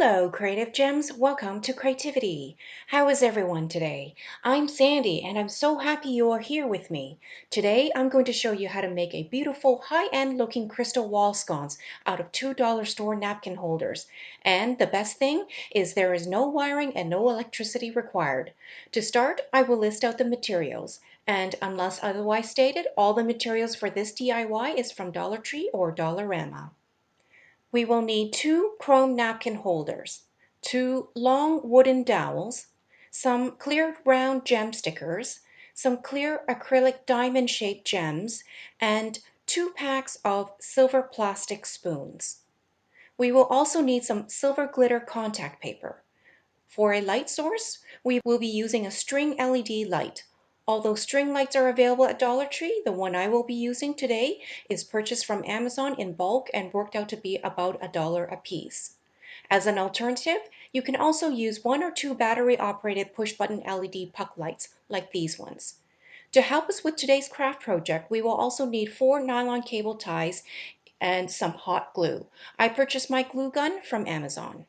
Hello, Creative Gems. Welcome to Creativity. How is everyone today? I'm Sandy and I'm so happy you are here with me. Today, I'm going to show you how to make a beautiful high-end looking crystal wall sconce out of $2 store napkin holders. And the best thing is there is no wiring and no electricity required. To start, I will list out the materials. And unless otherwise stated, all the materials for this DIY is from Dollar Tree or Dollarama. We will need 2 chrome napkin holders, 2 long wooden dowels, some clear round gem stickers, some clear acrylic diamond-shaped gems, and 2 packs of silver plastic spoons. We will also need some silver glitter contact paper. For a light source, we will be using a string LED light. Although string lights are available at Dollar Tree, the one I will be using today is purchased from Amazon in bulk and worked out to be about $1 a piece. As an alternative, you can also use 1 or 2 battery-operated push-button LED puck lights like these ones. To help us with today's craft project, we will also need 4 nylon cable ties and some hot glue. I purchased my glue gun from Amazon.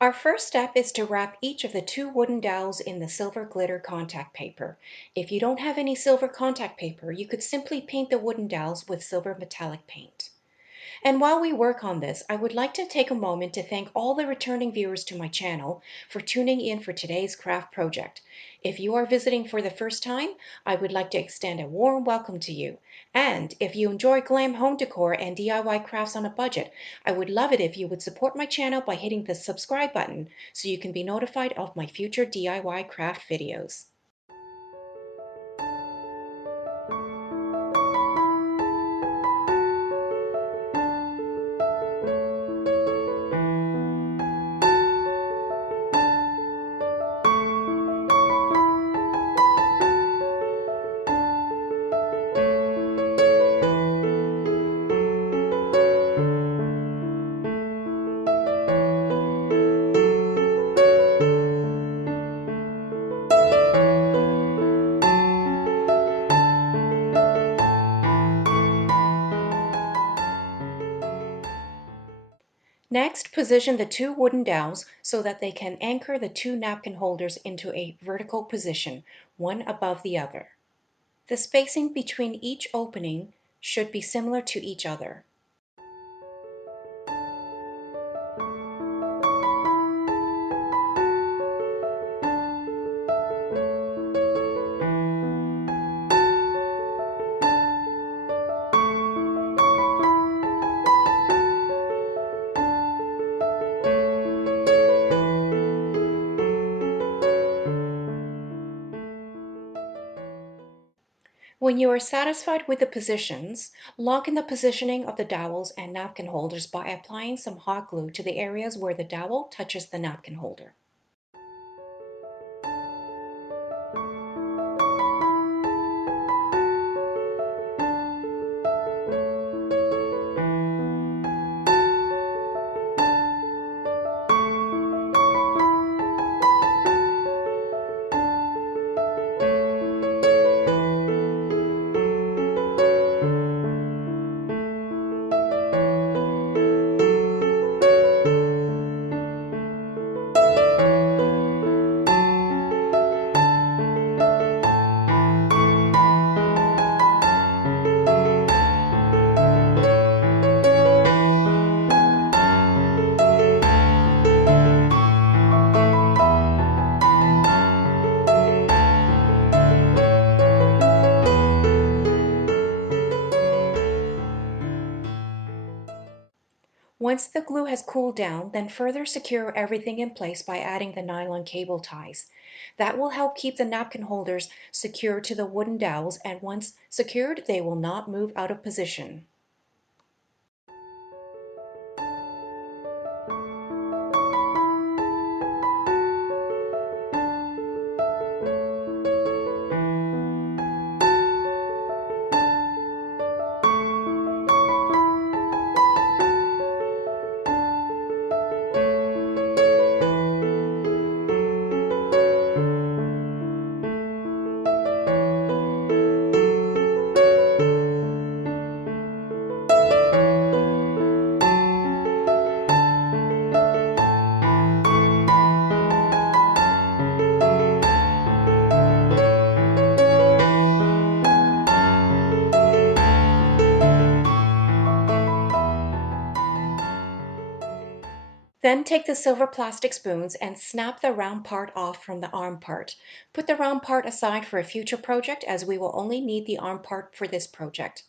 Our first step is to wrap each of the 2 wooden dowels in the silver glitter contact paper. If you don't have any silver contact paper, you could simply paint the wooden dowels with silver metallic paint. And while we work on this, I would like to take a moment to thank all the returning viewers to my channel for tuning in for today's craft project. If you are visiting for the first time, I would like to extend a warm welcome to you. And if you enjoy glam home decor and DIY crafts on a budget, I would love it if you would support my channel by hitting the subscribe button so you can be notified of my future DIY craft videos. Next, position the 2 wooden dowels so that they can anchor the 2 napkin holders into a vertical position, one above the other. The spacing between each opening should be similar to each other. When you are satisfied with the positions, lock in the positioning of the dowels and napkin holders by applying some hot glue to the areas where the dowel touches the napkin holder. Once the glue has cooled down, then further secure everything in place by adding the nylon cable ties. That will help keep the napkin holders secure to the wooden dowels, and once secured, they will not move out of position. Then take the silver plastic spoons and snap the round part off from the arm part. Put the round part aside for a future project as we will only need the arm part for this project.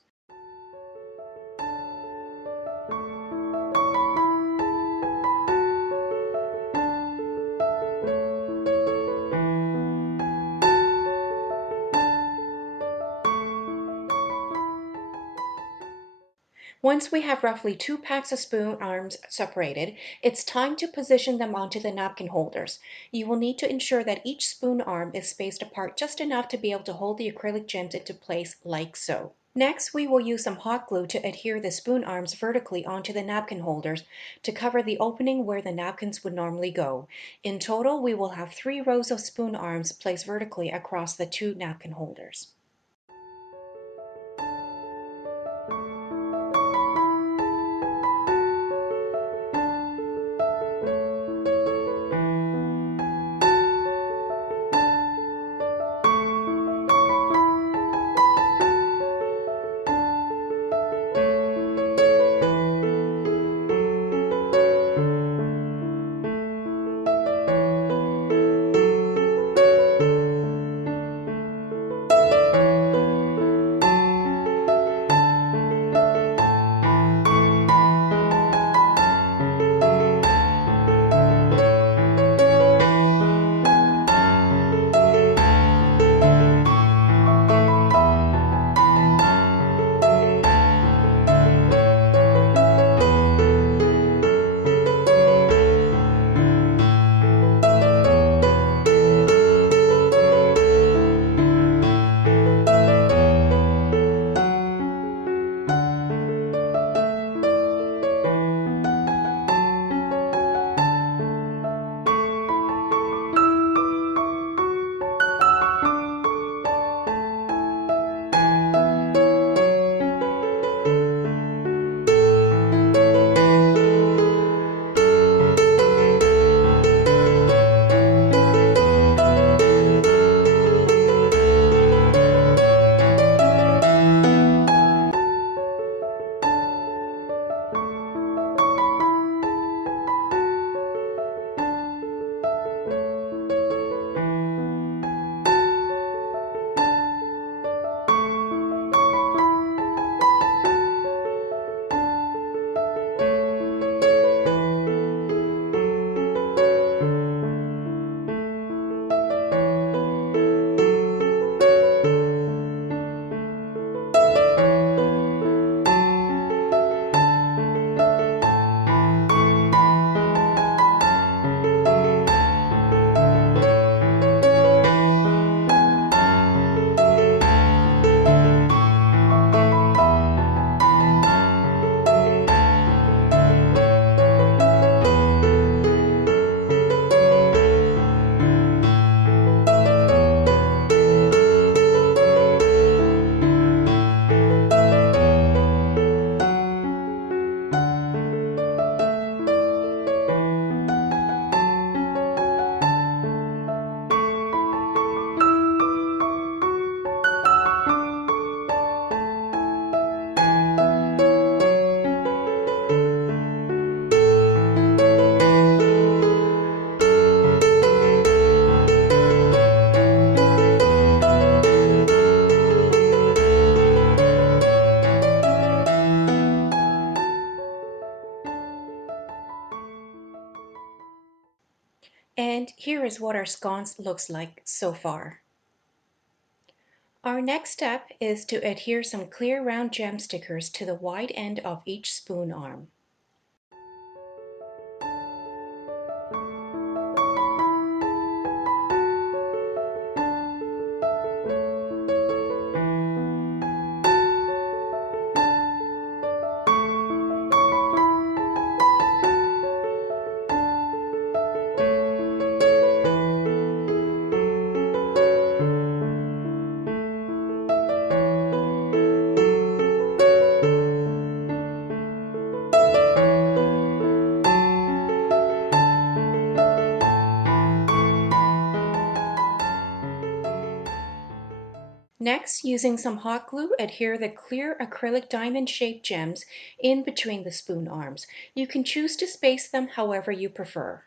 Once we have roughly 2 packs of spoon arms separated, it's time to position them onto the napkin holders. You will need to ensure that each spoon arm is spaced apart just enough to be able to hold the acrylic gems into place like so. Next, we will use some hot glue to adhere the spoon arms vertically onto the napkin holders to cover the opening where the napkins would normally go. In total, we will have 3 rows of spoon arms placed vertically across the 2 napkin holders. And here is what our sconce looks like so far. Our next step is to adhere some clear round gem stickers to the wide end of each spoon arm. Next, using some hot glue, adhere the clear acrylic diamond-shaped gems in between the spoon arms. You can choose to space them however you prefer.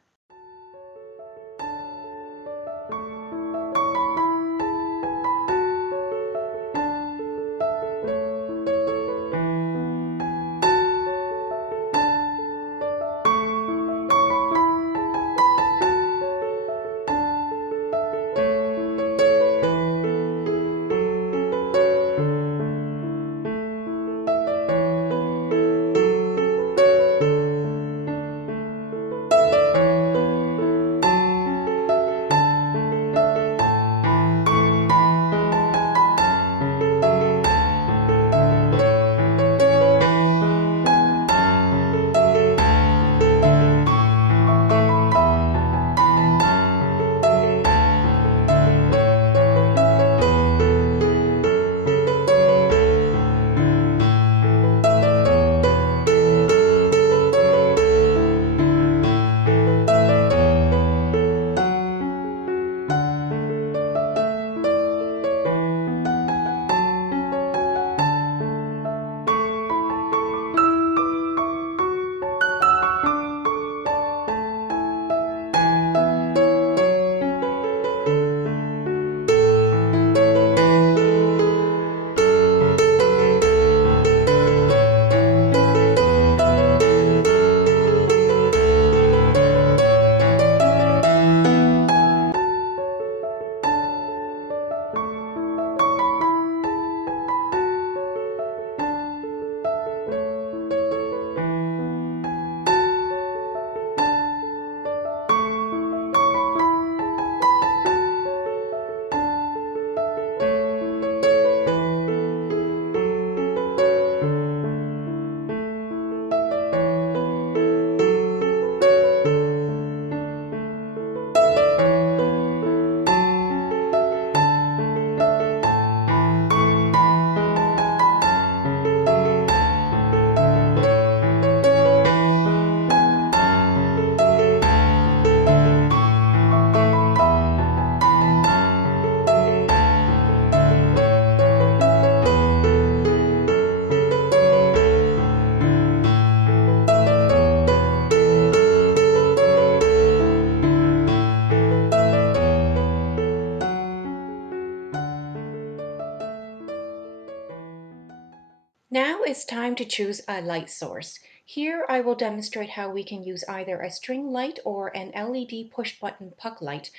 Now it's time to choose a light source. Here I will demonstrate how we can use either a string light or an LED push button puck light,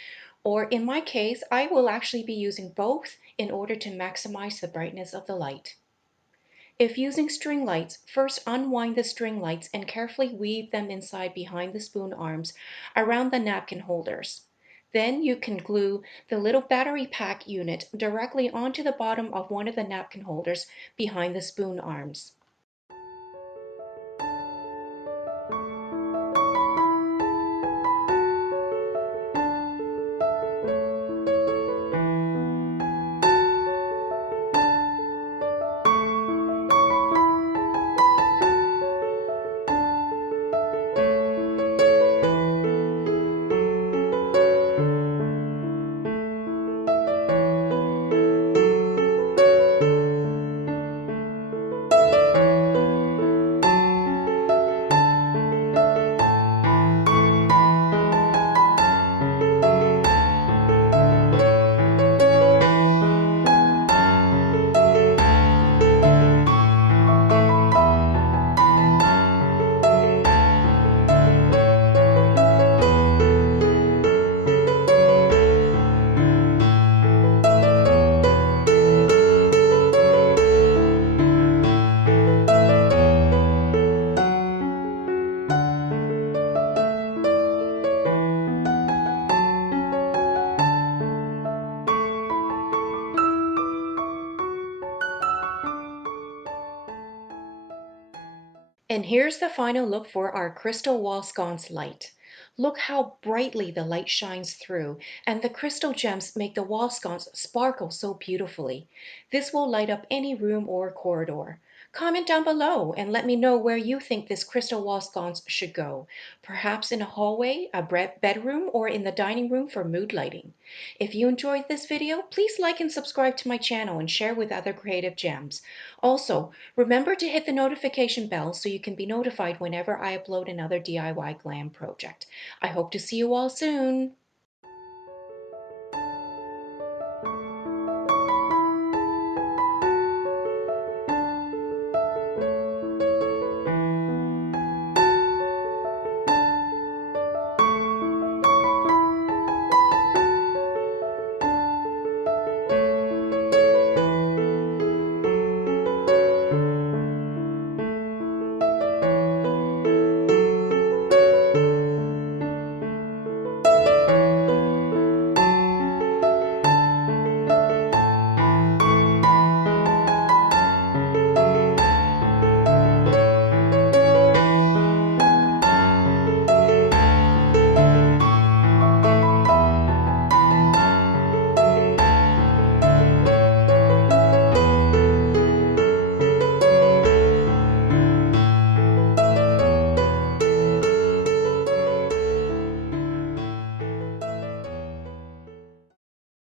or in my case, I will actually be using both in order to maximize the brightness of the light. If using string lights, first unwind the string lights and carefully weave them inside behind the spoon arms around the napkin holders. Then you can glue the little battery pack unit directly onto the bottom of one of the napkin holders behind the spoon arms. And here's the final look for our crystal wall sconce light. Look how brightly the light shines through, and the crystal gems make the wall sconce sparkle so beautifully. This will light up any room or corridor. Comment down below and let me know where you think this crystal wall sconce should go. Perhaps in a hallway, a bedroom, or in the dining room for mood lighting. If you enjoyed this video, please like and subscribe to my channel and share with other creative gems. Also, remember to hit the notification bell so you can be notified whenever I upload another DIY glam project. I hope to see you all soon.